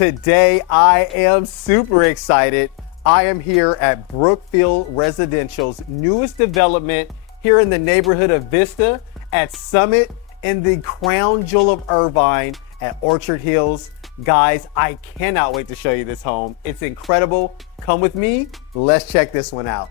Today, I am super excited. I am here at Brookfield Residential's newest development here in the neighborhood of Vista at Summit in the crown jewel of Irvine at Orchard Hills. Guys, I cannot wait to show you this home. It's incredible. Come with me. Let's check this one out.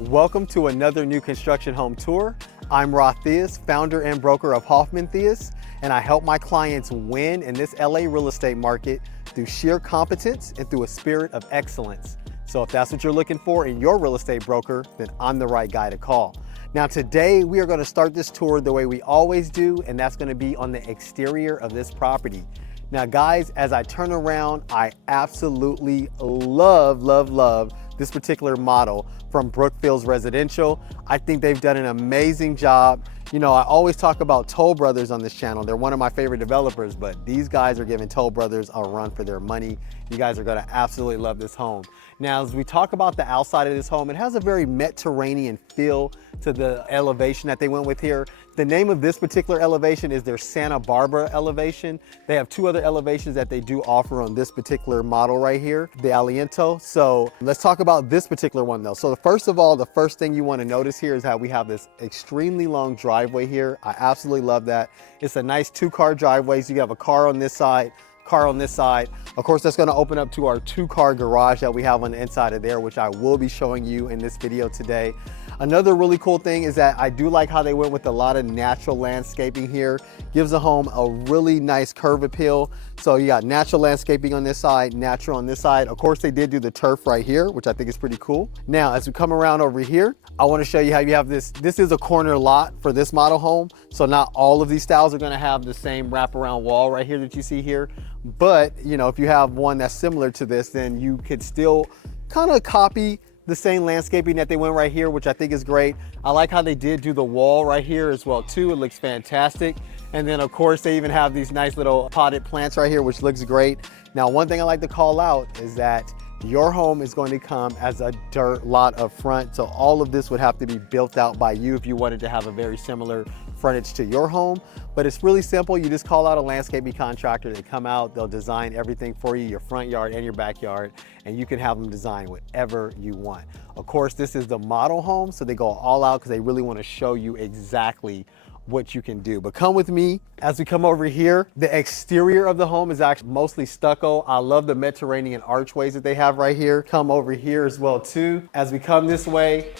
Welcome to another new construction home tour. I'm Theus, founder and broker of Theus, and I help my clients win in this LA real estate market through sheer competence and through a spirit of excellence. So if that's what you're looking for in your real estate broker, then I'm the right guy to call. Now today we are going to start this tour the way we always do, and that's going to be on the exterior of this property. Now guys, as I turn around, I absolutely love this particular model from Brookfield Residential. I think they've done an amazing job. You know, I always talk about Toll Brothers on this channel. They're one of my favorite developers, but these guys are giving Toll Brothers a run for their money. You guys are gonna absolutely love this home. Now, as we talk about the outside of this home, it has a very Mediterranean feel to the elevation that they went with here. The name of this particular elevation is their Santa Barbara elevation. They have two other elevations that they do offer on this particular model right here, the Aliento. So let's talk about this particular one though. So first of all, the first thing you want to notice here is how we have this extremely long driveway here. I absolutely love that. It's a nice two-car driveway. So you have a car on this side, car on this side. Of course, that's going to open up to our two-car garage that we have on the inside of there, which I will be showing you in this video today. Another really cool thing is that I do like how they went with a lot of natural landscaping here. Gives the home a really nice curve appeal. So you got natural landscaping on this side, natural on this side. Of course, they did do the turf right here, which I think is pretty cool. Now, as we come around over here, I want to show you how you have this. This is a corner lot for this model home. So not all of these styles are going to have the same wraparound wall right here that you see here. But, you know, if you have one that's similar to this, then you could still kind of copy the same landscaping that they went right here, which I think is great. I like how they did do the wall right here as well too. It looks fantastic. And then of course they even have these nice little potted plants right here, which looks great. Now, one thing I like to call out is that your home is going to come as a dirt lot up front. So all of this would have to be built out by you if you wanted to have a very similar frontage to your home. But it's really simple. You just call out a landscaping contractor. They come out, they'll design everything for you, your front yard and your backyard, and you can have them design whatever you want. Of course, this is the model home, so they go all out because they really want to show you exactly what you can do. But come with me as we come over here. The exterior of the home is actually mostly stucco. I love the Mediterranean archways that they have right here. Come over here as well too. As we come this way,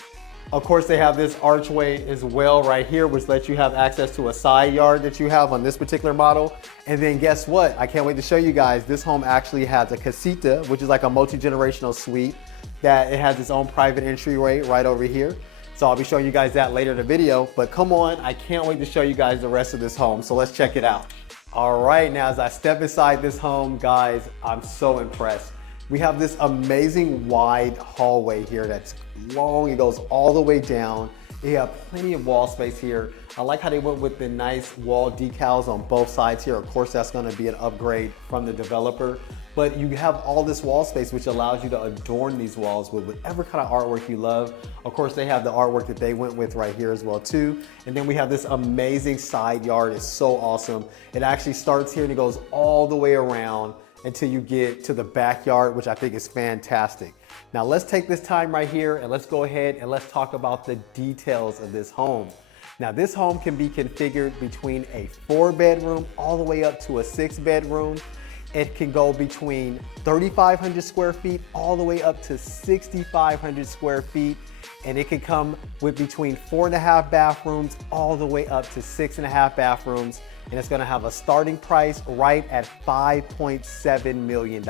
of course, they have this archway as well right here, which lets you have access to a side yard that you have on this particular model. And then guess what? I can't wait to show you guys. This home actually has a casita, which is like a multi-generational suite that it has its own private entryway right over here. So I'll be showing you guys that later in the video, but come on, I can't wait to show you guys the rest of this home. So let's check it out. All right, now as I step inside this home, guys, I'm so impressed. We have this amazing wide hallway here that's long. It goes all the way down. You have plenty of wall space here. I like how they went with the nice wall decals on both sides here. Of course, that's going to be an upgrade from the developer. But you have all this wall space, which allows you to adorn these walls with whatever kind of artwork you love. Of course, they have the artwork that they went with right here as well too. And then we have this amazing side yard. It's so awesome. It actually starts here and it goes all the way around until you get to the backyard, which I think is fantastic. Now let's take this time right here and let's go ahead and let's talk about the details of this home. Now this home can be configured between a 4-bedroom all the way up to a 6-bedroom. It can go between 3,500 square feet all the way up to 6,500 square feet. And it can come with between 4.5 bathrooms all the way up to 6.5 bathrooms. And it's gonna have a starting price right at $5.7 million.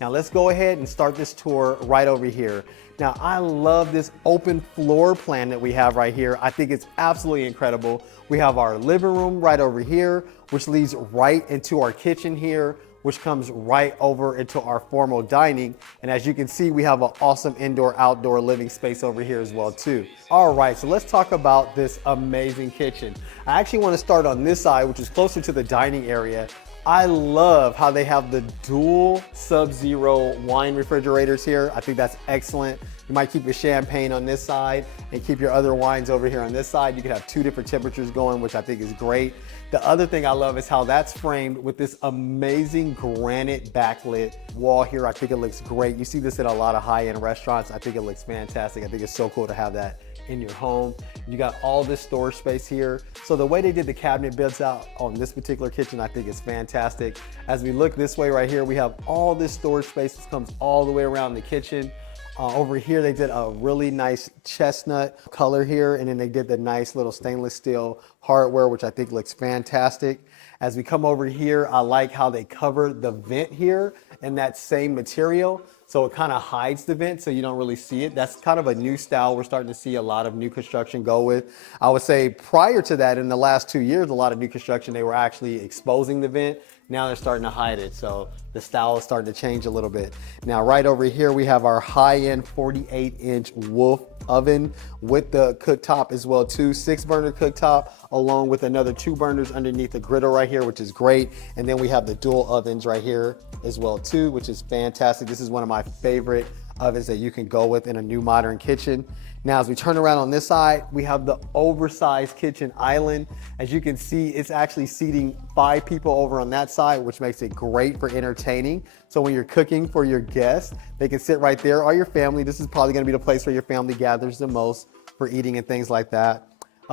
Now let's go ahead and start this tour right over here. Now I love this open floor plan that we have right here. I think it's absolutely incredible. We have our living room right over here, which leads right into our kitchen here, which comes right over into our formal dining. And as you can see, we have an awesome indoor-outdoor living space over here as well too. All right, so let's talk about this amazing kitchen. I actually want to start on this side, which is closer to the dining area. I love how they have the dual Sub-Zero wine refrigerators here. I think that's excellent. You might keep your champagne on this side and keep your other wines over here on this side. You can have two different temperatures going, which I think is great. The other thing I love is how that's framed with this amazing granite backlit wall here. I think it looks great. You see this in a lot of high-end restaurants. I think it looks fantastic. I think it's so cool to have that in your home. You got all this storage space here. So the way they did the cabinet builds out on this particular kitchen, I think is fantastic. As we look this way right here, we have all this storage space that comes all the way around the kitchen. Over here, they did a really nice chestnut color here, and then they did the nice little stainless steel hardware, which I think looks fantastic. As we come over here, I like how they covered the vent here in that same material. So it kind of hides the vent so you don't really see it. That's kind of a new style we're starting to see a lot of new construction go with. I would say prior to that, in the last 2 years, a lot of new construction, they were actually exposing the vent. Now they're starting to hide it. So the style is starting to change a little bit. Now, right over here, we have our high-end 48-inch Wolf oven with the cooktop as well too. 6-burner cooktop along with another 2 burners underneath the griddle right here, which is great. And then we have the dual ovens right here as well too, which is fantastic. This is one of my favorite ovens that you can go with in a new modern kitchen. Now, as we turn around on this side, we have the oversized kitchen island. As you can see, it's actually seating 5 people over on that side, which makes it great for entertaining. So when you're cooking for your guests, they can sit right there, or your family. This is probably gonna be the place where your family gathers the most for eating and things like that.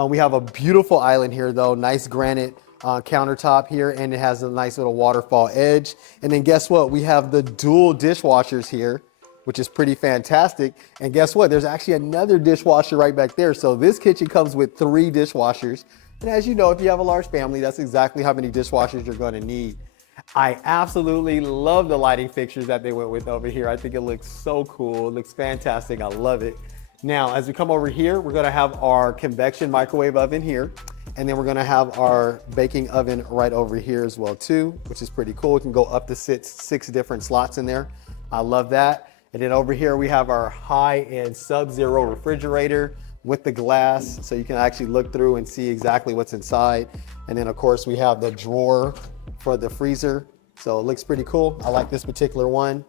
We have a beautiful island here though, nice granite countertop here, and it has a nice little waterfall edge. And then guess what? We have the dual dishwashers here, which is pretty fantastic. And guess what? There's actually another dishwasher right back there. So this kitchen comes with 3 dishwashers. And as you know, if you have a large family, that's exactly how many dishwashers you're gonna need. I absolutely love the lighting fixtures that they went with over here. I think it looks so cool. It looks fantastic. I love it. Now, as we come over here, we're gonna have our convection microwave oven here. And then we're gonna have our baking oven right over here as well too, which is pretty cool. It can go up to 6 different slots in there. I love that. And then over here, we have our high-end Sub-Zero refrigerator with the glass, so you can actually look through and see exactly what's inside. And then of course, we have the drawer for the freezer. So it looks pretty cool. I like this particular one.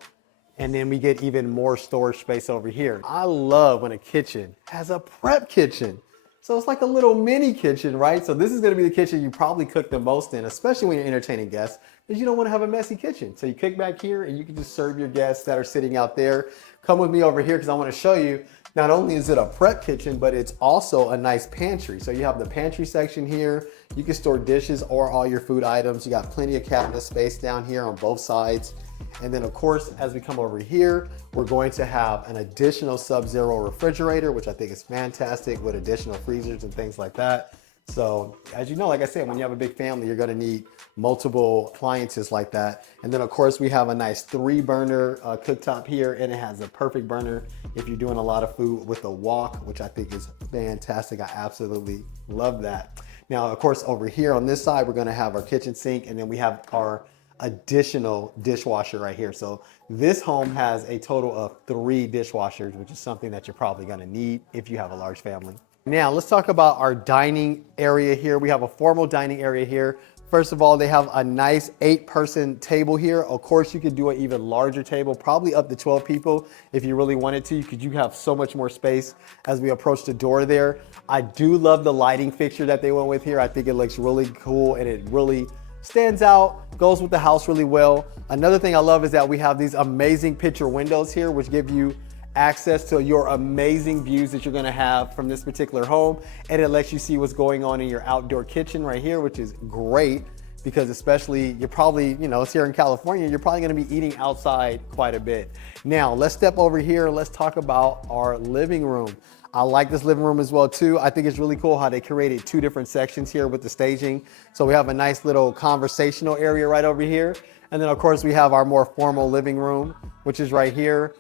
And then we get even more storage space over here. I love when a kitchen has a prep kitchen. So it's like a little mini kitchen, right? So this is gonna be the kitchen you probably cook the most in, especially when you're entertaining guests, because you don't wanna have a messy kitchen. So you cook back here and you can just serve your guests that are sitting out there. Come with me over here because I wanna show you, not only is it a prep kitchen, but it's also a nice pantry. So you have the pantry section here. You can store dishes or all your food items. You got plenty of cabinet space down here on both sides. And then of course, as we come over here, we're going to have an additional Sub-Zero refrigerator, which I think is fantastic with additional freezers and things like that. So as you know, like I said, when you have a big family, you're gonna need multiple appliances like that. And then of course, we have a nice 3-burner cooktop here, and it has a perfect burner if you're doing a lot of food with a wok, which I think is fantastic. I absolutely love that. Now, of course, over here on this side, we're gonna have our kitchen sink, and then we have our additional dishwasher right here. So this home has a total of 3 dishwashers, which is something that you're probably gonna need if you have a large family. Now let's talk about our dining area here. We have a formal dining area here. First of all, they have a nice 8-person table here. Of course, you could do an even larger table, probably up to 12 people if you really wanted to, because you have so much more space as we approach the door there. I do love the lighting fixture that they went with here. I think it looks really cool and it really stands out, goes with the house really well. Another thing I love is that we have these amazing picture windows here, which give you access to your amazing views that you're gonna have from this particular home. And it lets you see what's going on in your outdoor kitchen right here, which is great because especially you're probably, you know, it's here in California, you're probably gonna be eating outside quite a bit. Now, let's step over here and let's talk about our living room. I like this living room as well too. I think it's really cool how they created 2 different sections here with the staging. So we have a nice little conversational area right over here. And then of course we have our more formal living room, which is right here.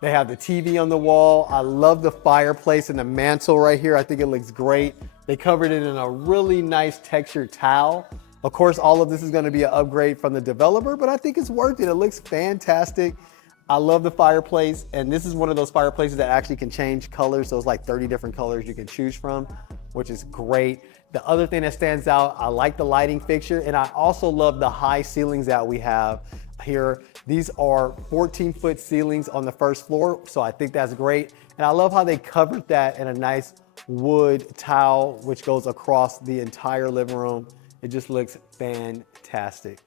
They have the TV on the wall. I love the fireplace and the mantle right here. I think it looks great. They covered it in a really nice textured tile. Of course, all of this is gonna be an upgrade from the developer, but I think it's worth it. It looks fantastic. I love the fireplace, and this is one of those fireplaces that actually can change colors. So it's like 30 different colors you can choose from, which is great. The other thing that stands out, I like the lighting fixture, and I also love the high ceilings that we have here. These are 14-foot ceilings on the first floor, so I think that's great. And I love how they covered that in a nice wood tile, which goes across the entire living room. It just looks fantastic.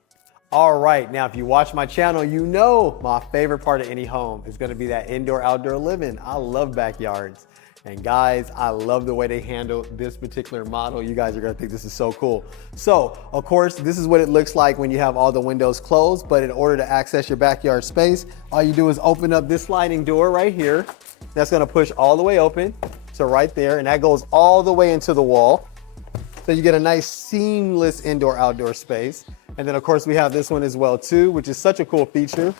All right, now if you watch my channel, you know my favorite part of any home is gonna be that indoor-outdoor living. I love backyards. And guys, I love the way they handle this particular model. You guys are gonna think this is so cool. So, of course, this is what it looks like when you have all the windows closed, but in order to access your backyard space, all you do is open up this sliding door right here. That's gonna push all the way open, so right there, and that goes all the way into the wall. So you get a nice seamless indoor-outdoor space. And then of course we have this one as well too, which is such a cool feature.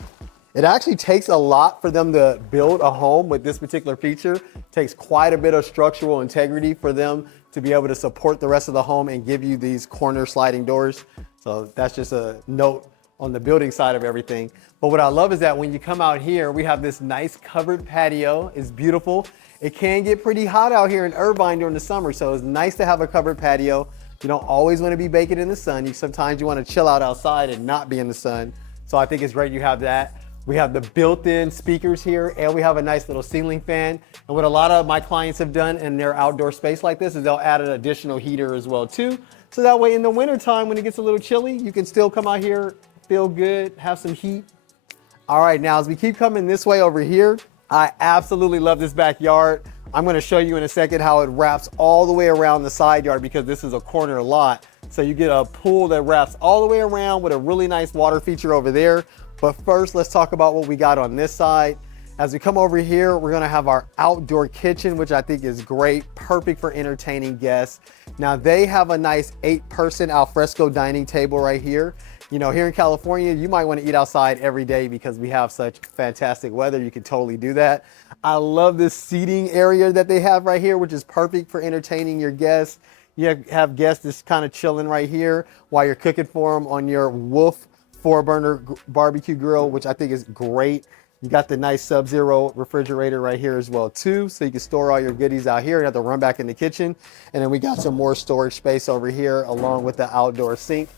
It actually takes a lot for them to build a home with this particular feature. It takes quite a bit of structural integrity for them to be able to support the rest of the home and give you these corner sliding doors. So that's just a note on the building side of everything. But what I love is that when you come out here, we have this nice covered patio. It's beautiful. It can get pretty hot out here in Irvine during the summer, so it's nice to have a covered patio. You don't always want to be baking in the sun. Sometimes you want to chill out outside and not be in the sun. So I think it's great you have that. We have the built-in speakers here, and we have a nice little ceiling fan. And what a lot of my clients have done in their outdoor space like this is they'll add an additional heater as well too. So that way in the wintertime when it gets a little chilly, you can still come out here, feel good, have some heat. All right, now as we keep coming this way over here, I absolutely love this backyard. I'm gonna show you in a second how it wraps all the way around the side yard because this is a corner lot. So you get a pool that wraps all the way around with a really nice water feature over there. But first, let's talk about what we got on this side. As we come over here, we're gonna have our outdoor kitchen, which I think is great, perfect for entertaining guests. Now they have a nice 8-person alfresco dining table right here. You know, here in California, you might want to eat outside every day because we have such fantastic weather. You can totally do that. I love this seating area that they have right here, which is perfect for entertaining your guests. You have guests just kind of chilling right here while you're cooking for them on your Wolf 4-burner barbecue grill, which I think is great. You got the nice Sub-Zero refrigerator right here as well too, so you can store all your goodies out here and have to run back in the kitchen. And then we got some more storage space over here along with the outdoor sink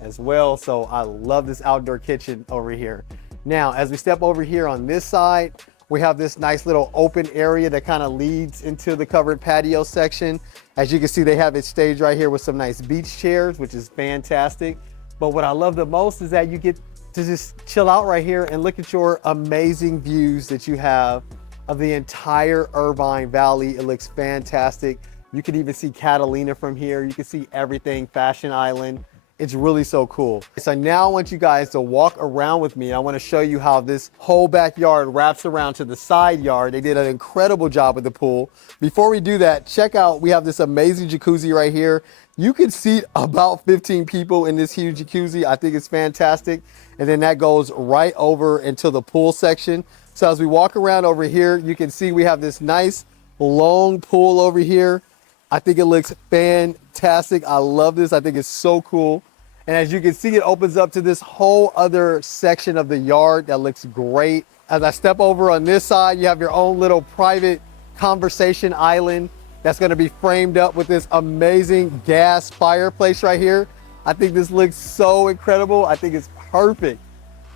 as well. So I love this outdoor kitchen over here. Now, as we step over here on this side, we have this nice little open area that kind of leads into the covered patio section. As you can see, they have it staged right here with some nice beach chairs, which is fantastic. But what I love the most is that you get to just chill out right here and look at your amazing views that you have of the entire Irvine Valley. It looks fantastic. You can even see Catalina from here. You can see everything, Fashion Island. It's really so cool. So now I want you guys to walk around with me. I want to show you how this whole backyard wraps around to the side yard. They did an incredible job with the pool. Before we do that, check out, we have this amazing jacuzzi right here. You can seat about 15 people in this huge jacuzzi. I think it's fantastic. And then that goes right over into the pool section. So as we walk around over here, you can see we have this nice long pool over here. I think it looks fantastic. I love this. I think it's so cool. And as you can see, it opens up to this whole other section of the yard that looks great. As I step over on this side, you have your own little private conversation island that's going to be framed up with this amazing gas fireplace right here. I think this looks so incredible. I think it's perfect.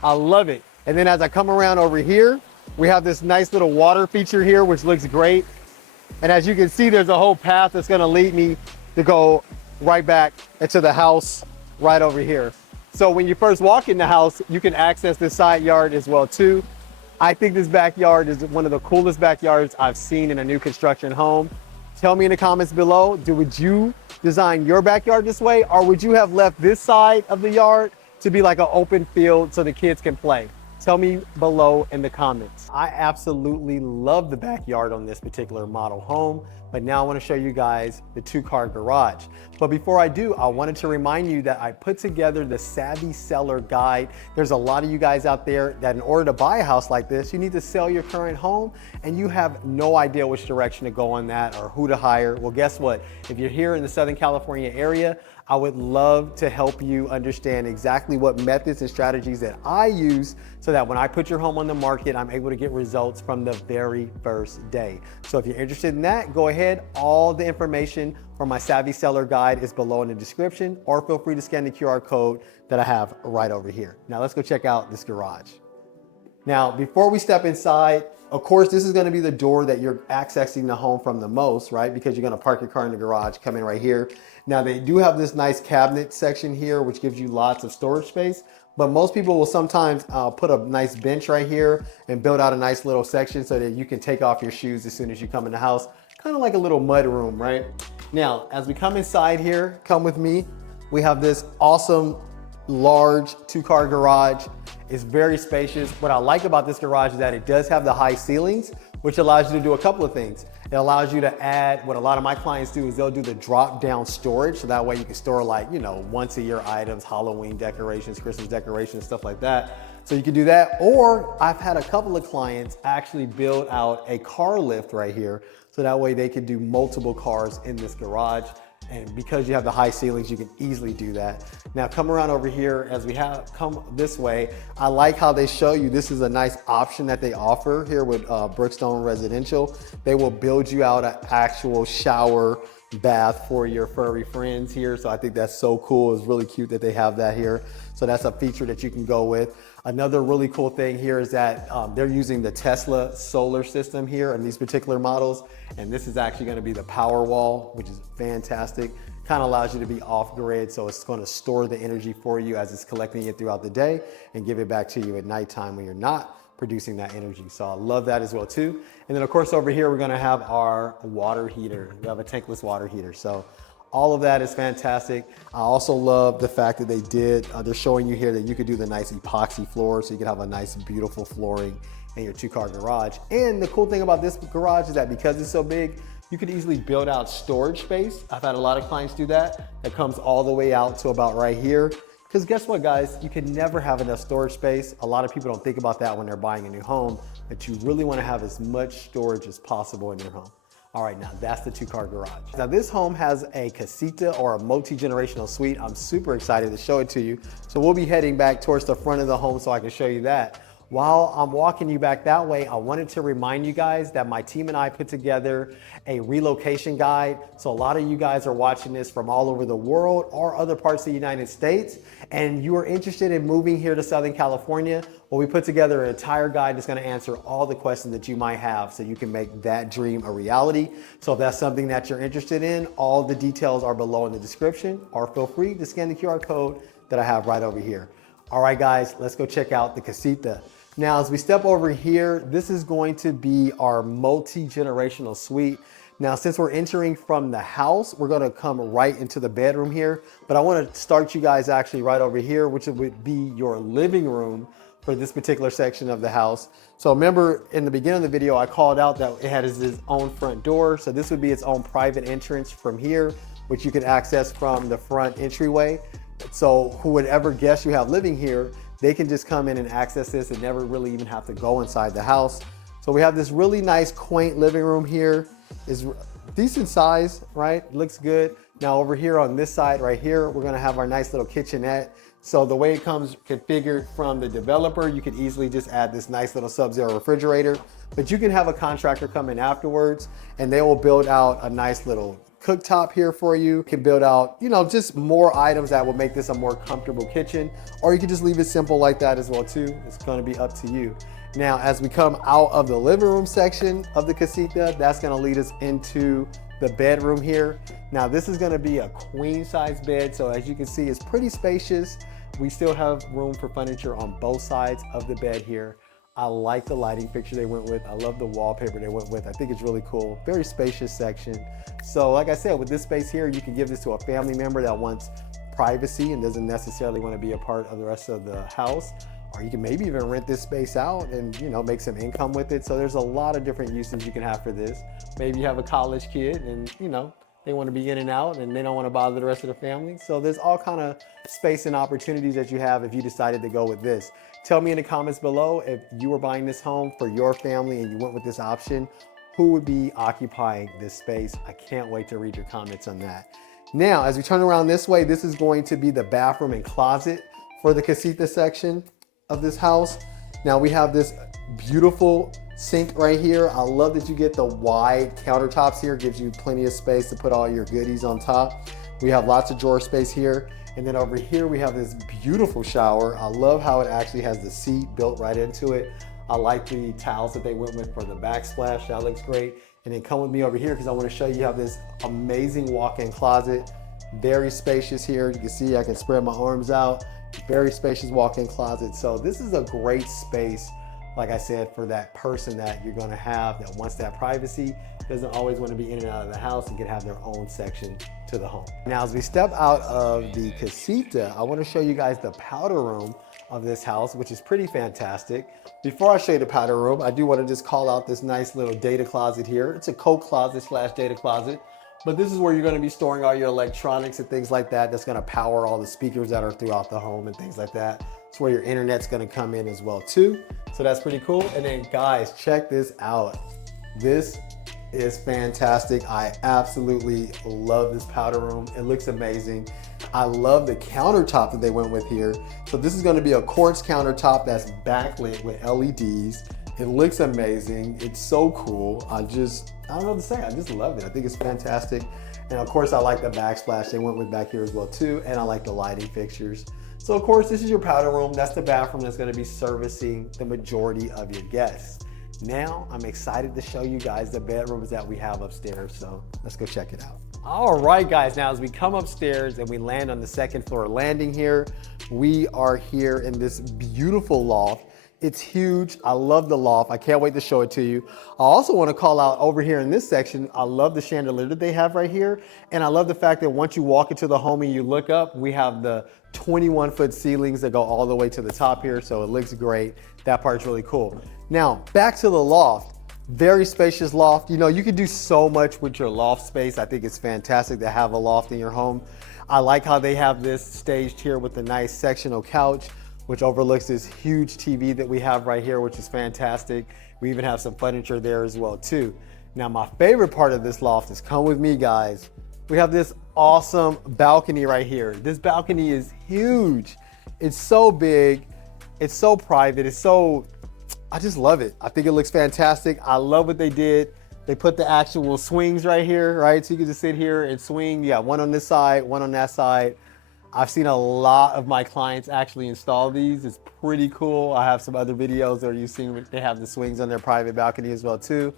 I love it. And then as I come around over here, we have this nice little water feature here, which looks great. And as you can see, there's a whole path that's gonna lead me to go right back into the house right over here. So when you first walk in the house, you can access this side yard as well too. I think this backyard is one of the coolest backyards I've seen in a new construction home. Tell me in the comments below, would you design your backyard this way, or would you have left this side of the yard to be like an open field so the kids can play? Tell me below in the comments. I absolutely love the backyard on this particular model home, but now I want to show you guys the 2-car garage. But before I do, I wanted to remind you that I put together the Savvy Seller Guide. There's a lot of you guys out there that in order to buy a house like this, you need to sell your current home and you have no idea which direction to go on that or who to hire. Well, guess what? If you're here in the Southern California area, I would love to help you understand exactly what methods and strategies that I use so that when I put your home on the market, I'm able to get results from the very first day. So if you're interested in that, go ahead. All the information from my Savvy Seller Guide is below in the description, or feel free to scan the QR code that I have right over here. Now let's go check out this garage. Now, before we step inside, of course, this is gonna be the door that you're accessing the home from the most, right? Because you're gonna park your car in the garage, come in right here. Now, they do have this nice cabinet section here, which gives you lots of storage space, but most people will sometimes put a nice bench right here and build out a nice little section so that you can take off your shoes as soon as you come in the house. Kind of like a little mud room, right? Now, as we come inside here, come with me, we have this awesome, large 2-car garage. It's very spacious. What I like about this garage is that it does have the high ceilings, which allows you to do a couple of things. It allows you to add, what a lot of my clients do is they'll do the drop down storage. So that way you can store like, once a year items, Halloween decorations, Christmas decorations, stuff like that. So you can do that. Or I've had a couple of clients actually build out a car lift right here. So that way they can do multiple cars in this garage. And because you have the high ceilings, you can easily do that. Now come around over here as we have come this way. I like how they show you, this is a nice option that they offer here with Brookfield Residential. They will build you out an actual shower bath for your furry friends here. So I think that's so cool. It's really cute that they have that here. So that's a feature that you can go with. Another really cool thing here is that they're using the Tesla solar system here in these particular models. And this is actually gonna be the power wall, which is fantastic. Kind of allows you to be off grid. So it's gonna store the energy for you as it's collecting it throughout the day and give it back to you at nighttime when you're not producing that energy. So I love that as well too. And then of course over here, we're gonna have our water heater. We have a tankless water heater. So all of that is fantastic. I also love the fact that they're showing you here that you could do the nice epoxy floor so you can have a nice, beautiful flooring in your 2-car garage. And the cool thing about this garage is that because it's so big, you could easily build out storage space. I've had a lot of clients do that. That comes all the way out to about right here. Because guess what, guys? You can never have enough storage space. A lot of people don't think about that when they're buying a new home, but you really want to have as much storage as possible in your home. All right, now that's the 2-car garage. Now this home has a casita or a multi-generational suite. I'm super excited to show it to you. So we'll be heading back towards the front of the home so I can show you that. While I'm walking you back that way, I wanted to remind you guys that my team and I put together a relocation guide. So a lot of you guys are watching this from all over the world or other parts of the United States, and you are interested in moving here to Southern California. Well, we put together an entire guide that's gonna answer all the questions that you might have so you can make that dream a reality. So if that's something that you're interested in, all the details are below in the description, or feel free to scan the QR code that I have right over here. All right, guys, let's go check out the casita. Now, as we step over here, this is going to be our multi-generational suite. Now, since we're entering from the house, we're gonna come right into the bedroom here, but I wanna start you guys actually right over here, which would be your living room for this particular section of the house. So remember in the beginning of the video, I called out that it had its own front door. So this would be its own private entrance from here, which you can access from the front entryway. So who would ever guess you have living here, they can just come in and access this and never really even have to go inside the house. So we have this really nice, quaint living room here. It's decent size, right? Looks good. Now over here on this side right here, we're gonna have our nice little kitchenette. So the way it comes configured from the developer, you could easily just add this nice little Sub-Zero refrigerator, but you can have a contractor come in afterwards and they will build out a nice little cooktop here for you. Can build out, just more items that will make this a more comfortable kitchen, or you can just leave it simple like that as well too. It's gonna be up to you. Now, as we come out of the living room section of the casita, that's gonna lead us into the bedroom here. Now, this is gonna be a queen size bed. So as you can see, it's pretty spacious. We still have room for furniture on both sides of the bed here. I like the lighting fixture they went with. I love the wallpaper they went with. I think it's really cool. Very spacious section. So like I said, with this space here, you can give this to a family member that wants privacy and doesn't necessarily want to be a part of the rest of the house. Or you can maybe even rent this space out and make some income with it. So there's a lot of different uses you can have for this. Maybe you have a college kid and they want to be in and out and they don't want to bother the rest of the family. So there's all kind of space and opportunities that you have if you decided to go with this. Tell me in the comments below if you were buying this home for your family and you went with this option, who would be occupying this space? I can't wait to read your comments on that. Now, as we turn around this way, this is going to be the bathroom and closet for the casita section of this house. Now we have this beautiful sink right here. I love that you get the wide countertops here. It gives you plenty of space to put all your goodies on top. We have lots of drawer space here. And then over here, we have this beautiful shower. I love how it actually has the seat built right into it. I like the towels that they went with for the backsplash. That looks great. And then come with me over here because I want to show you how this amazing walk-in closet. Very spacious here. You can see I can spread my arms out. Very spacious walk-in closet. So this is a great space, like I said, for that person that you're going to have that wants that privacy, doesn't always want to be in and out of the house, and can have their own section to the home. Now, as we step out of the casita, I want to show you guys the powder room of this house, which is pretty fantastic. Before I show you the powder room, I do want to just call out this nice little data closet here. It's a coat closet / data closet, but this is where you're going to be storing all your electronics and things like that. That's going to power all the speakers that are throughout the home and things like that. It's where your internet's going to come in as well too. So that's pretty cool. And then guys, check this out. This is fantastic. I absolutely love this powder room. It looks amazing. I love the countertop that they went with here. So this is going to be a quartz countertop that's backlit with LEDs. It looks amazing. It's so cool. I don't know what to say. I just love it. I think it's fantastic. And of course, I like the backsplash they went with back here as well too. And I like the lighting fixtures. So of course, this is your powder room. That's the bathroom that's going to be servicing the majority of your guests. Now, I'm excited to show you guys the bedrooms that we have upstairs. So let's go check it out. All right, guys, now as we come upstairs and we land on the second floor landing here, we are here in this beautiful loft. It's huge. I love the loft. I can't wait to show it to you. I also want to call out over here in this section, I love the chandelier that they have right here. And I love the fact that once you walk into the home and you look up, we have the 21-foot ceilings that go all the way to the top here. So it looks great. That part's really cool. Now, back to the loft. Very spacious loft. You know, you can do so much with your loft space. I think it's fantastic to have a loft in your home. I like how they have this staged here with a nice sectional couch, which overlooks this huge TV that we have right here, which is fantastic. We even have some furniture there as well too. Now, my favorite part of this loft is, come with me guys. We have this awesome balcony right here. This balcony is huge. It's so big. It's so private. I just love it. I think it looks fantastic. I love what they did. They put the actual swings right here, right? So you can just sit here and swing. You got one on this side, one on that side. I've seen a lot of my clients actually install these. It's pretty cool. I have some other videos where you've seen they have the swings on their private balcony as well too.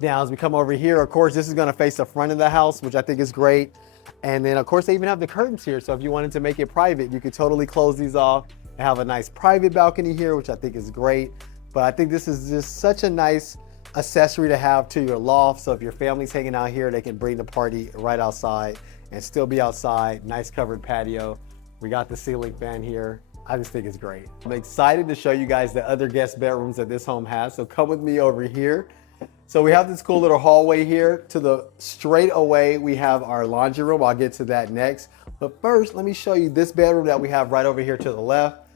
Now, as we come over here, of course, this is gonna face the front of the house, which I think is great. And then of course, they even have the curtains here. So if you wanted to make it private, you could totally close these off and have a nice private balcony here, which I think is great. But I think this is just such a nice accessory to have to your loft. So if your family's hanging out here, they can bring the party right outside and still be outside. Nice covered patio. We got the ceiling fan here. I just think it's great. I'm excited to show you guys the other guest bedrooms that this home has. So come with me over here. So we have this cool little hallway here. To the straight away, we have our laundry room. I'll get to that next. But first, let me show you this bedroom that we have right over here to the left.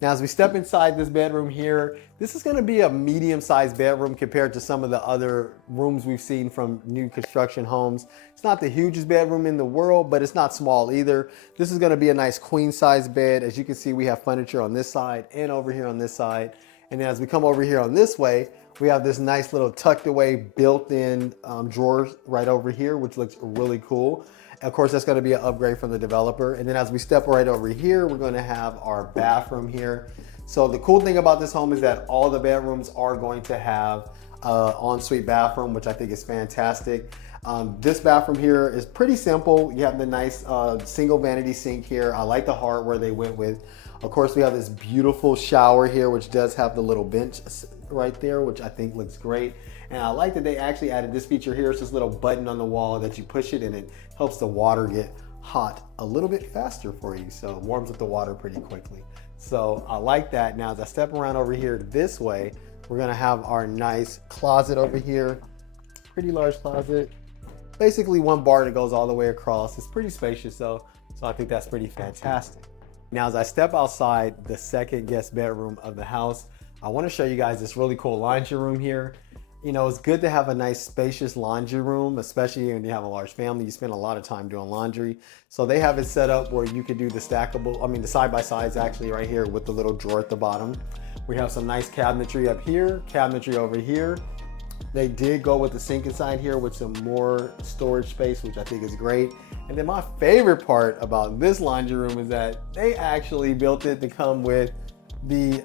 Now, as we step inside this bedroom here, this is gonna be a medium-sized bedroom compared to some of the other rooms we've seen from new construction homes. It's not the hugest bedroom in the world, but it's not small either. This is gonna be a nice queen-size bed. As you can see, we have furniture on this side and over here on this side. And then as we come over here on this way, we have this nice little tucked away built-in drawers right over here, which looks really cool. Of course, that's going to be an upgrade from the developer. And then as we step right over here, we're going to have our bathroom here. So the cool thing about this home is that all the bedrooms are going to have ensuite bathroom, which I think is fantastic. This bathroom here is pretty simple. You have the nice single vanity sink here. I like the hardware they went with. Of course, we have this beautiful shower here, which does have the little bench right there, which I think looks great. And I like that they actually added this feature here. It's this little button on the wall that you push it and it helps the water get hot a little bit faster for you. So it warms up the water pretty quickly. So I like that. Now, as I step around over here this way, we're gonna have our nice closet over here. Pretty large closet. Basically one bar that goes all the way across. It's pretty spacious though. So I think that's pretty fantastic. Now, as I step outside the second guest bedroom of the house, I want to show you guys this really cool laundry room here. You know, it's good to have a nice spacious laundry room, especially when you have a large family. You spend a lot of time doing laundry. So they have it set up where you could do the stackable, I mean the side by sides actually right here with the little drawer at the bottom. We have some nice cabinetry up here, cabinetry over here. They did go with the sink inside here with some more storage space, which I think is great. And then my favorite part about this laundry room is that they actually built it to come with the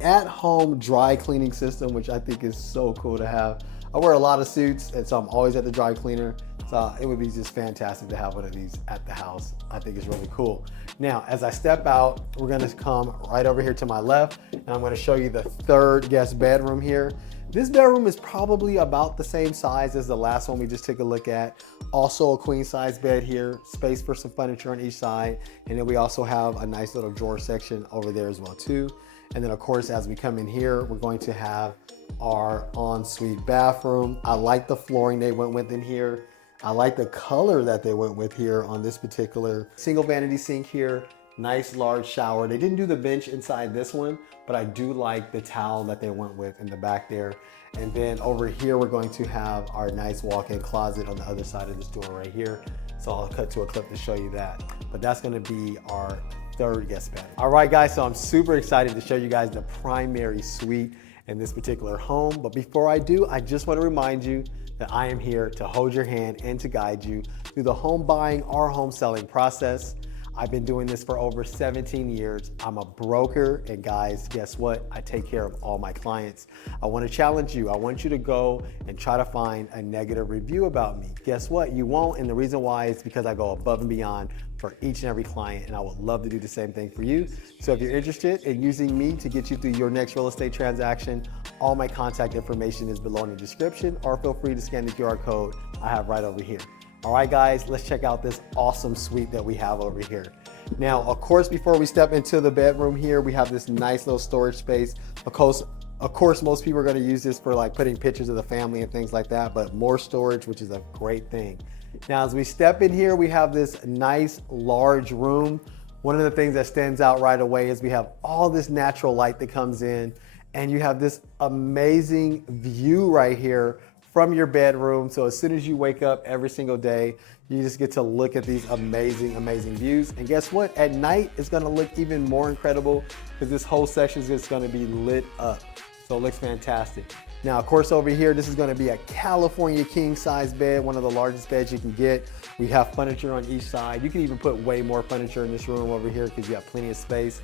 at-home dry cleaning system, which I think is so cool to have. I wear a lot of suits, and so I'm always at the dry cleaner. So it would be just fantastic to have one of these at the house. I think it's really cool. Now, as I step out, we're gonna come right over here to my left, and I'm gonna show you the third guest bedroom here. This bedroom is probably about the same size as the last one we just took a look at. Also a queen size bed here, space for some furniture on each side. And then we also have a nice little drawer section over there as well too. And then of course, as we come in here, we're going to have our ensuite bathroom. I like the flooring they went with in here. I like the color that they went with here on this particular single vanity sink here. Nice large shower. They didn't do the bench inside this one, but I do like the towel that they went with in the back there. And then over here, we're going to have our nice walk-in closet on the other side of this door right here. So I'll cut to a clip to show you that. But that's gonna be our third guest bed. All right, guys, so I'm super excited to show you guys the primary suite in this particular home. But before I do, I just wanna remind you that I am here to hold your hand and to guide you through the home buying or home selling process. I've been doing this for over 17 years. I'm a broker, and guys, guess what? I take care of all my clients. I want to challenge you. I want you to go and try to find a negative review about me. Guess what? You won't, and the reason why is because I go above and beyond for each and every client, and I would love to do the same thing for you. So if you're interested in using me to get you through your next real estate transaction, all my contact information is below in the description, or feel free to scan the QR code I have right over here. All right, guys, let's check out this awesome suite that we have over here. Now, of course, before we step into the bedroom here, we have this nice little storage space. Of course, most people are gonna use this for like putting pictures of the family and things like that, but more storage, which is a great thing. Now, as we step in here, we have this nice large room. One of the things that stands out right away is we have all this natural light that comes in, and you have this amazing view right here from your bedroom. So as soon as you wake up every single day, you just get to look at these amazing, amazing views. And guess what? At night, it's gonna look even more incredible because this whole section is just gonna be lit up. So it looks fantastic. Now, of course, over here, this is gonna be a California king size bed, one of the largest beds you can get. We have furniture on each side. You can even put way more furniture in this room over here because you have plenty of space.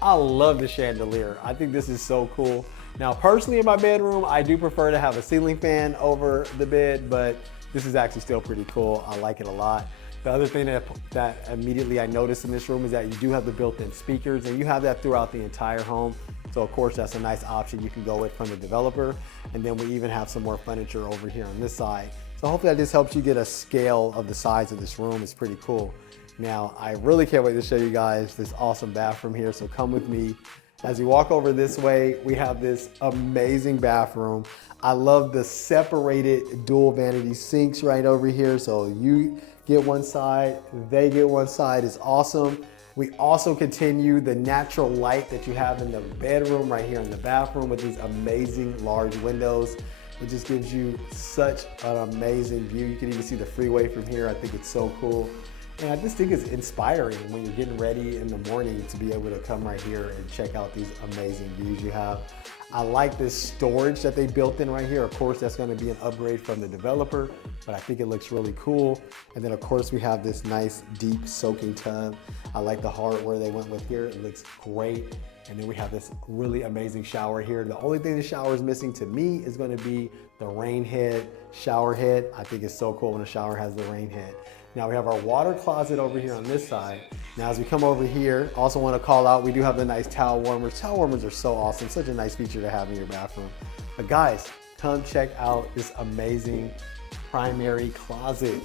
I love the chandelier. I think this is so cool. Now, personally in my bedroom, I do prefer to have a ceiling fan over the bed, but this is actually still pretty cool. I like it a lot. The other thing that immediately I noticed in this room is that you do have the built-in speakers, and you have that throughout the entire home. So of course, that's a nice option you can go with from the developer. And then we even have some more furniture over here on this side. So hopefully that just helps you get a scale of the size of this room. It's pretty cool. Now, I really can't wait to show you guys this awesome bathroom here. So come with me. As you walk over this way, we have this amazing bathroom. I love the separated dual vanity sinks right over here. So you get one side, they get one side. It's awesome. We also continue the natural light that you have in the bedroom right here in the bathroom with these amazing large windows. It just gives you such an amazing view. You can even see the freeway from here. I think it's so cool. And I just think it's inspiring when you're getting ready in the morning to be able to come right here and check out these amazing views you have. I like this storage that they built in right here. Of course, that's going to be an upgrade from the developer, but I think it looks really cool. And then of course we have this nice deep soaking tub. I like the hardware they went with here. It looks great. And then we have this really amazing shower here. The only thing the shower is missing to me is going to be the rain head, shower head. I think it's so cool when a shower has the rain head. Now we have our water closet over here on this side. Now as we come over here, also want to call out, we do have the nice towel warmers. Towel warmers are so awesome, such a nice feature to have in your bathroom. But guys, come check out this amazing primary closet.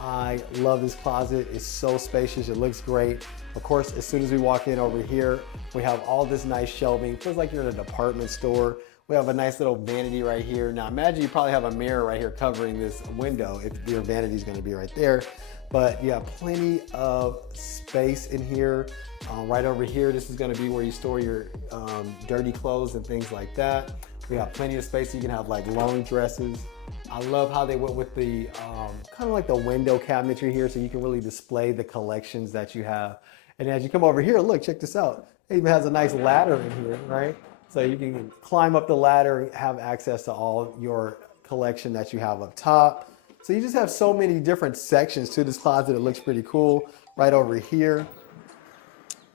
I love this closet. It's so spacious, it looks great. Of course, as soon as we walk in over here, we have all this nice shelving. Feels like you're in a department store. We have a nice little vanity right here. Now imagine you probably have a mirror right here covering this window if your vanity is going to be right there. But you have plenty of space in here. Right over here, this is going to be where you store your dirty clothes and things like that. We got plenty of space so you can have like long dresses. I love how they went with the kind of like the window cabinetry here so you can really display the collections that you have. And as you come over here, look, check this out. It even has a nice ladder in here, right? So you can climb up the ladder and have access to all your collection that you have up top. So you just have so many different sections to this closet. It looks pretty cool. Right over here,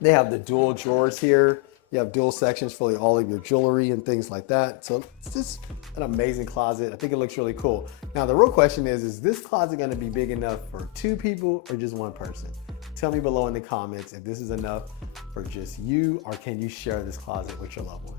they have the dual drawers here. You have dual sections for all of your jewelry and things like that. So it's just an amazing closet. I think it looks really cool. Now the real question is this closet gonna be big enough for 2 people or just 1 person? Tell me below in the comments if this is enough for just you, or can you share this closet with your loved one?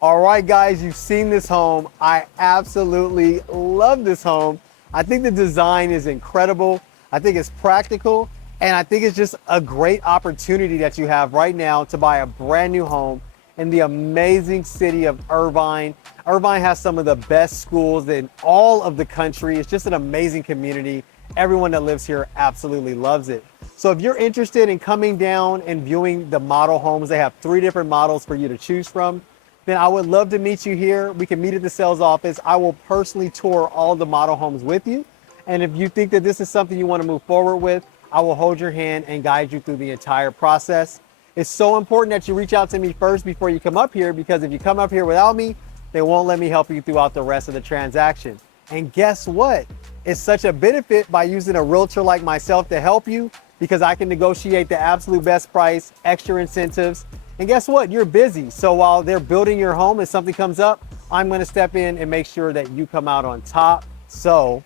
All right, guys, you've seen this home. I absolutely love this home. I think the design is incredible. I think it's practical. And I think it's just a great opportunity that you have right now to buy a brand new home in the amazing city of Irvine. Irvine has some of the best schools in all of the country. It's just an amazing community. Everyone that lives here absolutely loves it. So if you're interested in coming down and viewing the model homes, they have 3 different models for you to choose from, then I would love to meet you here. We can meet at the sales office. I will personally tour all the model homes with you. And if you think that this is something you want to move forward with, I will hold your hand and guide you through the entire process. It's so important that you reach out to me first before you come up here, because if you come up here without me, they won't let me help you throughout the rest of the transaction. And guess what? It's such a benefit by using a realtor like myself to help you, because I can negotiate the absolute best price, extra incentives. And guess what? You're busy. So while they're building your home and something comes up, I'm going to step in and make sure that you come out on top. So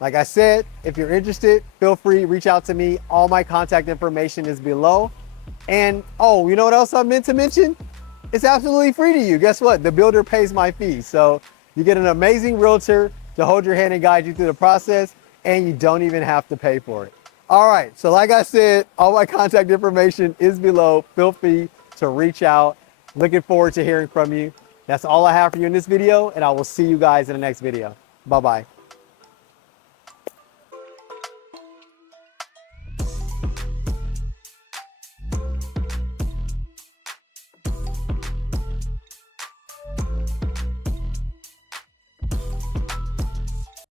like I said, if you're interested, feel free, reach out to me. All my contact information is below. And oh, you know what else I meant to mention? It's absolutely free to you. Guess what? The builder pays my fee. So you get an amazing realtor to hold your hand and guide you through the process, and you don't even have to pay for it. All right, so like I said, all my contact information is below. Feel free to reach out. Looking forward to hearing from you. That's all I have for you in this video, and I will see you guys in the next video. Bye-bye.